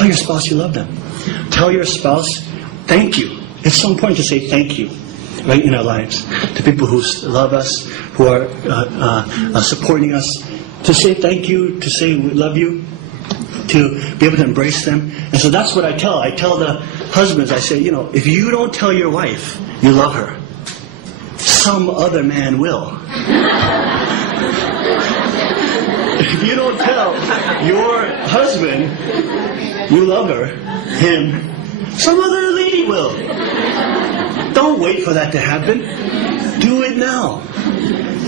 Tell your spouse you love them. Tell your spouse, thank you. It's so important to say thank you, right, in our lives. To people who love us, who are supporting us. To say thank you, to say we love you, to be able to embrace them. And so that's what I tell. I tell the husbands, I say, if you don't tell your wife you love her, some other man will. If you don't tell your husband you love him, some other lady will. Don't wait for that to happen. Do it now.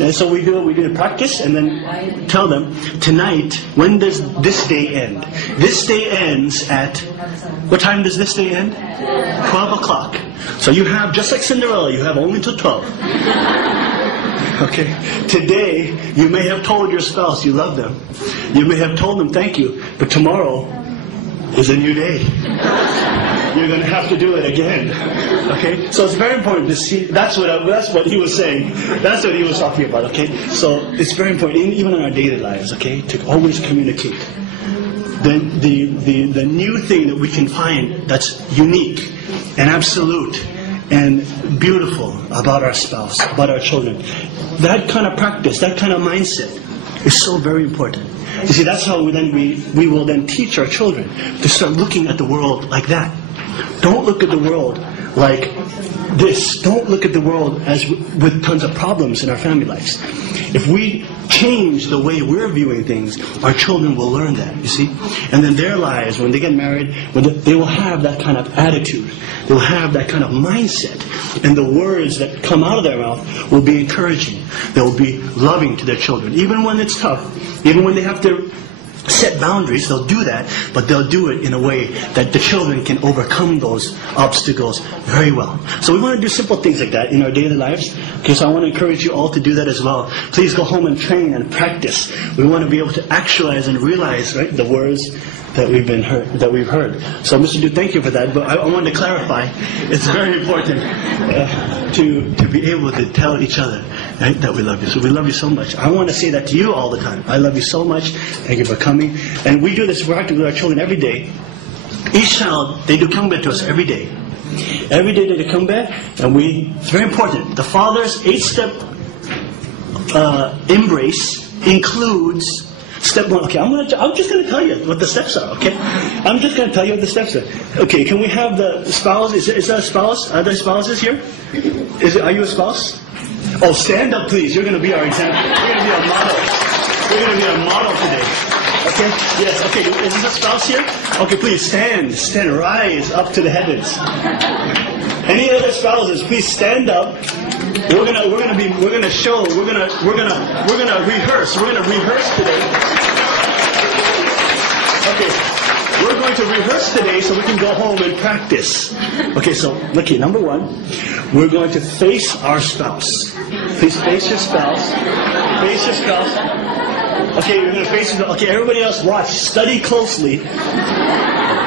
And so we do practice and then tell them, tonight, when does this day end? This day ends at, what time does this day end? 12 o'clock. So you have, just like Cinderella, you have only till 12. Okay? Today, you may have told your spouse you love them. You may have told them thank you, but tomorrow is a new day. You're going to have to do it again. Okay? So it's very important to see. That's what he was saying. That's what he was talking about. Okay? So it's very important, even in our daily lives. Okay? To always communicate. The new thing that we can find that's unique and absolute and beautiful about our spouse, about our children. That kind of practice, that kind of mindset is so very important. You see, that's how we will then teach our children to start looking at the world like that. Don't look at the world like this. Don't look at the world as with tons of problems in our family lives. If we change the way we're viewing things, our children will learn that, you see. And then their lives, when they get married, they will have that kind of attitude. They will have that kind of mindset. And the words that come out of their mouth will be encouraging. They will be loving to their children. Even when it's tough, even when they have to set boundaries, they'll do that, but they'll do it in a way that the children can overcome those obstacles very well. So we want to do simple things like that in our daily lives. Okay, so I want to encourage you all to do that as well. Please go home and train and practice. We want to be able to actualize and realize, right, the words that we've heard. So, Mr. Dude, thank you for that. But I wanted to clarify, it's very important to be able to tell each other, right, that we love you. So we love you so much. I want to say that to you all the time. I love you so much. Thank you for coming. And we do this practically with our children every day. Each child, they do come back to us every day. Every day they come back, and it's very important. The father's 8-step embrace includes step 1. Okay, I'm just going to tell you what the steps are. Okay, I'm just going to tell you what the steps are. Okay, can we have the spouse? Is that a spouse? Are there spouses here? Are you a spouse? Oh, stand up, please. You're going to be our example. You're going to be our model. You're going to be our model today. Okay? Yes. Okay. Is this a spouse here? Okay, please stand. Rise up to the heavens. Any other spouses, please stand up. We're gonna rehearse. We're gonna rehearse today. Okay, we're going to rehearse today so we can go home and practice. Okay, so okay, number 1, we're going to face our spouse. Please face your spouse. Face your spouse. Okay, we're gonna face. Okay, everybody else, watch. Study closely.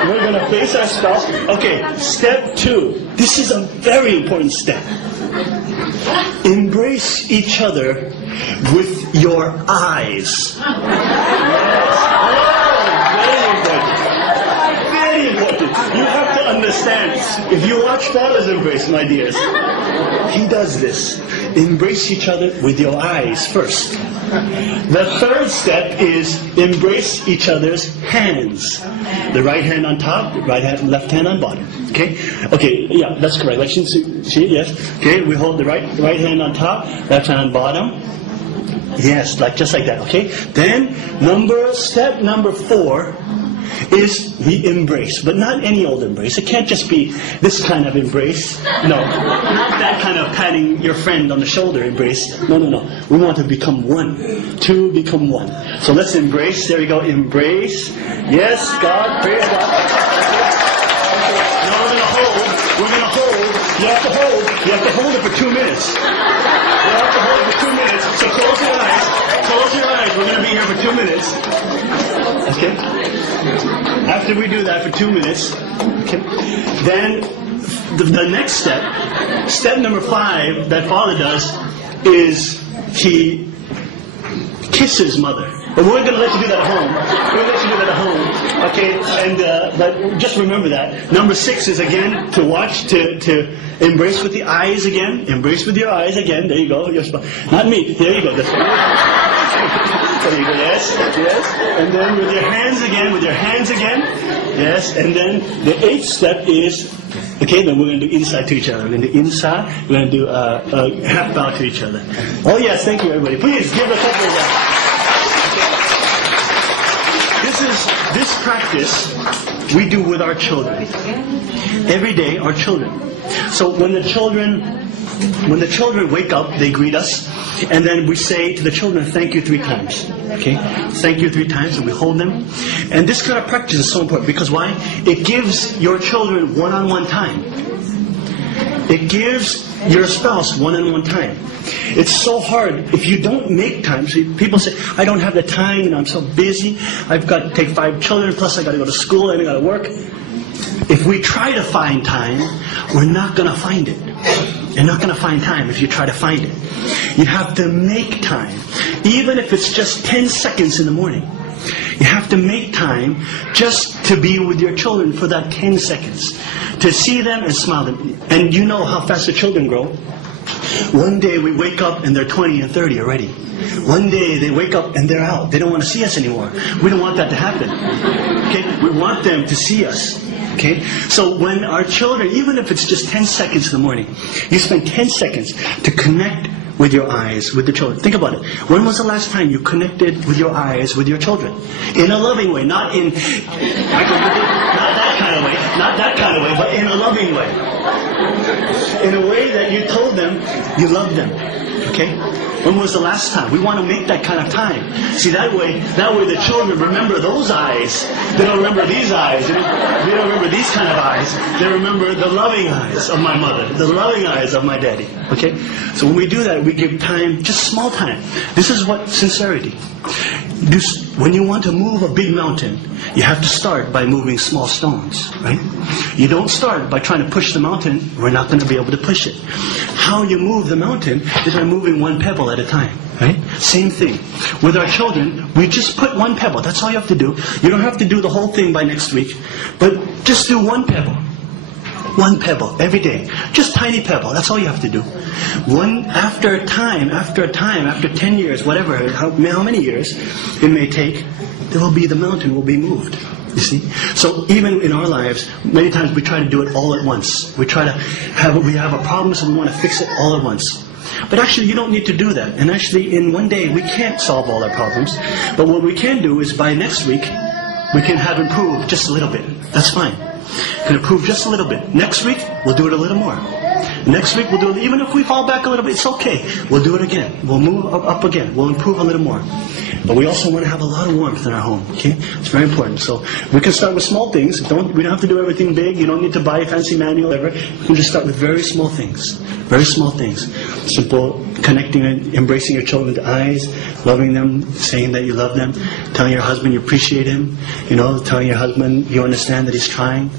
We're going to face our spouse. Okay, step 2. This is a very important step. Embrace each other with your eyes. Yes. Oh, very important. Very important. You have to understand. If you watch Father's Embrace, my dears, he does this. Embrace each other with your eyes first. The 3rd step is embrace each other's hands. The right hand on top, left hand on bottom. Okay? Okay, yeah, that's correct. Like she, yes. Okay, we hold the right hand on top, left hand on bottom. Yes, just like that. Okay? Then step number 4 is the embrace, but not any old embrace. It can't just be this kind of embrace. No, not that kind of patting your friend on the shoulder embrace. No. We want to become one. To become one. So let's embrace. There we go. Embrace. Yes, God. Praise God. Okay. Now we're going to hold. You have to hold. You have to hold it for 2 minutes. You have to hold it for 2 minutes. So close your eyes. Close your eyes. We're going to be here for 2 minutes. Okay? After we do that for 2 minutes, okay, then the next step number 5 that Father does is he kisses Mother. But we're going to let you do that at home. We're going to let you do that at home. Okay? And but just remember that. Number 6 is, again, to watch, to embrace with the eyes again. Embrace with your eyes again. There you go. Not me. There you go. That's right. There you go. Yes. Yes. And then with your hands again. With your hands again. Yes. And then the 8th step is, okay, then we're going to do inside to each other. We're going to do inside. We're going to do a half bow to each other. Oh, yes. Thank you, everybody. Please give a couple of that. This practice we do with our children. Every day, our children. So when the children wake up, they greet us, and then we say to the children, thank you 3 times. Okay? Thank you 3 times, and we hold them. And this kind of practice is so important, because why? It gives your children one-on-one time. It gives your spouse one-on-one time. It's so hard if you don't make time. See, people say, I don't have the time, and I'm so busy. I've got to take 5 children, plus I got to go to school, and I got to work. If we try to find time, we're not going to find it. You're not going to find time if you try to find it. You have to make time, even if it's just 10 seconds in the morning. You have to make time just to be with your children for that 10 seconds. To see them and smile at them. And you know how fast the children grow. One day we wake up and they're 20 and 30 already. One day they wake up and they're out. They don't want to see us anymore. We don't want that to happen. Okay? We want them to see us. Okay? So when our children, even if it's just 10 seconds in the morning, you spend 10 seconds to connect with your eyes, with the children. Think about it. When was the last time you connected with your eyes with your children? In a loving way, not in that kind of way, not that kind of way, but in a loving way. In a way that you told them you love them. Okay? When was the last time? We want to make that kind of time. See, that way the children remember those eyes. They don't remember these eyes. They don't remember these kind of eyes. They remember the loving eyes of my mother, the loving eyes of my daddy. Okay? So when we do that, we give time, just small time. This is what sincerity. When you want to move a big mountain, you have to start by moving small stones, right? You don't start by trying to push the mountain. We're not going to be able to push it. How you move the mountain is by moving 1 pebble at a time, right? Same thing. With our children, we just put 1 pebble. That's all you have to do. You don't have to do the whole thing by next week, but just do 1 pebble. 1 pebble every day. Just tiny pebble. That's all you have to do. After time, after 10 years, whatever, how many years it may take, the mountain will be moved. You see? So even in our lives, many times we try to do it all at once. We have a problem, so we want to fix it all at once. But actually, you don't need to do that. And actually, in one day, we can't solve all our problems. But what we can do is by next week, we can have improved just a little bit. That's fine. We can improve just a little bit. Next week, we'll do it a little more. Next week, we'll do it. Even if we fall back a little bit, it's okay. We'll do it again. We'll move up again. We'll improve a little more. But we also want to have a lot of warmth in our home. Okay? It's very important. So we can start with small things. We don't have to do everything big. You don't need to buy a fancy manual ever. We can just start with very small things. Very small things. Simple connecting and embracing your children with the eyes, loving them, saying that you love them, telling your husband you appreciate him, telling your husband you understand that he's trying.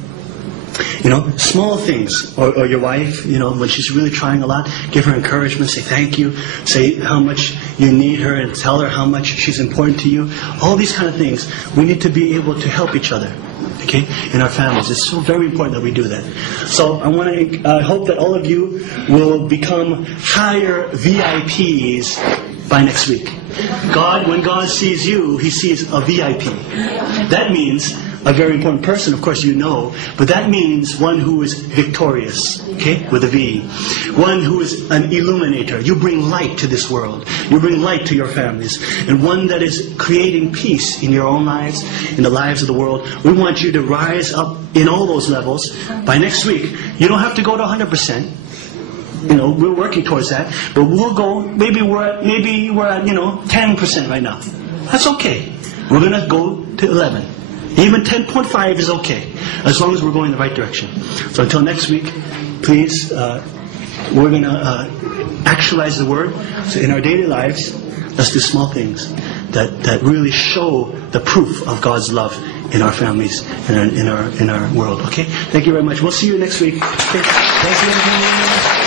Small things. Or your wife, when she's really trying a lot, give her encouragement, say thank you, say how much you need her, and tell her how much she's important to you. All these kind of things. We need to be able to help each other, okay, in our families. It's so very important that we do that. So I hope that all of you will become higher VIPs by next week. When God sees you, He sees a VIP. That means a very important person, of course but that means one who is victorious, okay, with a V. One who is an illuminator. You bring light to this world. You bring light to your families. And one that is creating peace in your own lives, in the lives of the world. We want you to rise up in all those levels. By next week, you don't have to go to 100%. We're working towards that. But we'll go, maybe we're at 10% right now. That's okay. We're going to go to 11. Even 10.5 is okay, as long as we're going in the right direction. So until next week, please, we're going to actualize the Word. So in our daily lives, let's do small things that really show the proof of God's love in our families and in our world. Okay? Thank you very much. We'll see you next week. Okay? Thank you.